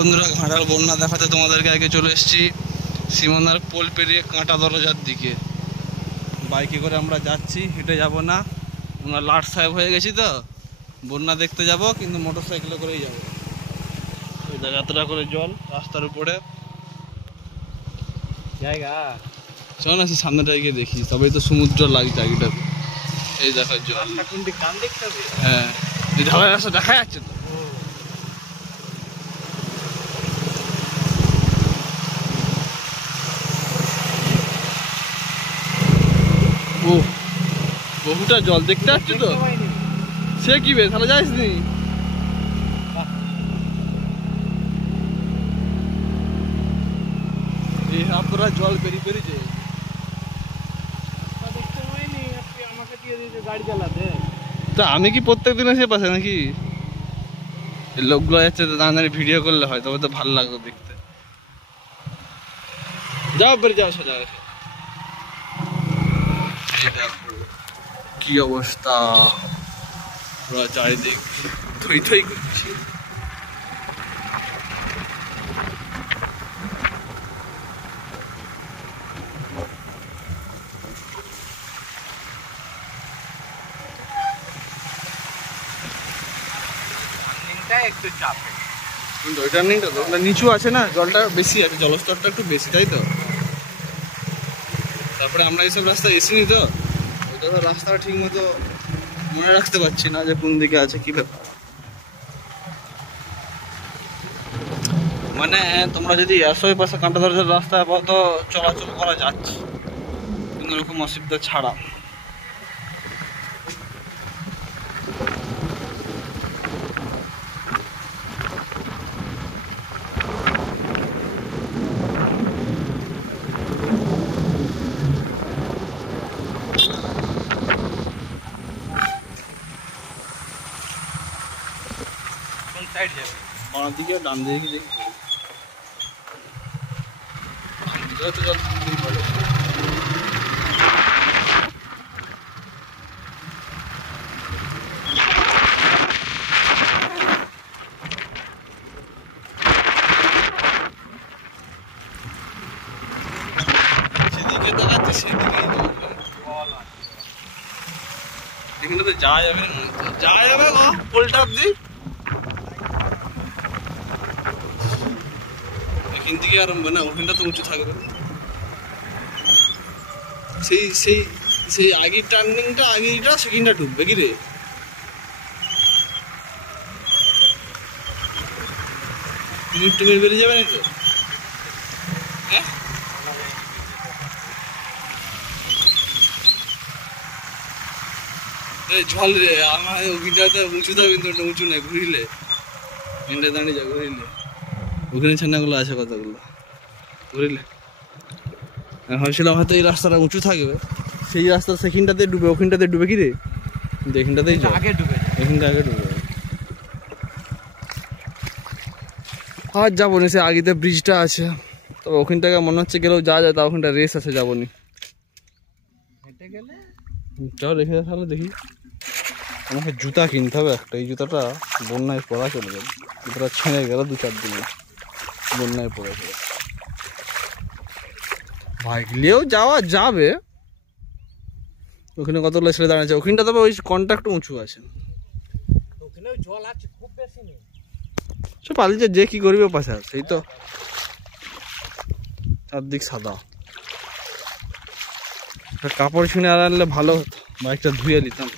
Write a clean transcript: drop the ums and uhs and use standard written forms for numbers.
বন্ধুরা, ঘাটাল বন্যা দেখাতে তোমাদেরকে আগে চলে এসেছি সীমানার পোল পেরিয়ে কাঁটা দরজার দিকে। বাইকে করে আমরা যাচ্ছি, হেঁটে যাব না। আমরা লাট সাহেব হয়ে গেছি তো, বন্যা দেখতে যাব, কিন্তু মোটর সাইকেলে করেই যাবো। ওই জায়গা এতটা করে জল রাস্তার উপরে জায়গা। চল না সামনেটা গিয়ে দেখি, তবেই তো সমুদ্র লাগছে জায়গাটাতে। এই দেখো জল, হ্যাঁ এই ঢালাই রাস্তা দেখা যাচ্ছে তো। ও বহুটা জল দেখতে পাচ্ছি তো। সে কি বে, তাহলে যাইস নি? এই আপনারা জল পেরিয়ে পেরিয়ে গাড়ি চালাতে। তা আমি কি প্রত্যেক দিন এসে পাশে নাকি? লোকগুলো যাচ্ছে তো, দাঁড়িয়ে ভিডিও করলে হয়, তবে তো ভালো লাগতো দেখতে। যাও বেরিয়ে যাও, সোজা কি অবস্থা, পুরো চারিদিক থই থই করছি। একটু চাপে, ওই টার্নিংটা তো নিচু আছে না, জলটা বেশি আছে, জলস্তরটা একটু বেশি, তাই তো। তারপরে আমরা এইসব রাস্তায় এসিনি তো, ওইটা তো রাস্তাটা ঠিক মতো মনে রাখতে পারছি না যে কোন দিকে আছে, কি ব্যাপার। মানে তোমরা যদি আসো ওই পাশে কাঁটা দরজার রাস্তা আপাতত চলাচল করা যাচ্ছে, কোনো রকম অসুবিধা ছাড়া। সাইড যাবে, বাঁ দিকে ডান দিকে দেখি, তো জল পড়ে। সেদিকে দেখাচ্ছে, সেদিকে এখানে তো যাওয়া যাবে, যাওয়া যাবে গো পোলটা অব্দি। এখান থেকে আরম্ভ না, ওখানটা তো উঁচু থাকবে। সেই সেই সেই আগের টার্নিংটা, আগেরটা সেকেন্ডটা ডুববে কি রে? মিনিট টুমিট বেরিয়ে যাবে না তো? হ্যাঁ ঝল রে, আমার ওখানটাতে উঁচু দাও, কিন্তু ওটা উঁচু নেই, ঘুরিলে এখানটা দাঁড়িয়ে যাবে, ঘুরিলে ওখানে ছানাগুলো আছে কতগুলো, ঘুরিলে ভাবছিলাম হয়তো এই রাস্তাটা উঁচু থাকবে, সেই রাস্তা সেখানটাতে ডুবে, ওখানটাতে ডুবে কি রে? এখানটাতেই আগে ডুবে, এখানটা আগে ডুবে। আর যাবো না, সে আগেতে ব্রিজটা আছে, তবে ওখানটাকে মনে হচ্ছে গেলেও যাওয়া যায়, তা ওখানটা রেস আছে, যাবো নি। হেঁটে গেলে চল রেখে তাহলে দেখি। আমাকে জুতা কিনতে হবে একটা, এই জুতাটা বন্যায় পড়া চলে যাবে, জুতাটা ছেড়ে গেল 2-4 দিনে, বন্যায় পড়ে গেল। বাইক নিয়েও যাওয়া যাবে, ওখানে কতগুলো ছেলে দাঁড়িয়েছে, ওখানটা তবে ওই কন্ট্রাক্ট উঁচু আছে, ওখানেও জল আছে, খুব বেশি নেই। সে পালিয়েছে, যে কি করবে পাশে, সেই তো চারদিক সাদা। কাপড় ছিঁড়ে আনলে ভালো হতো, বাইকটা ধুয়ে নিতাম।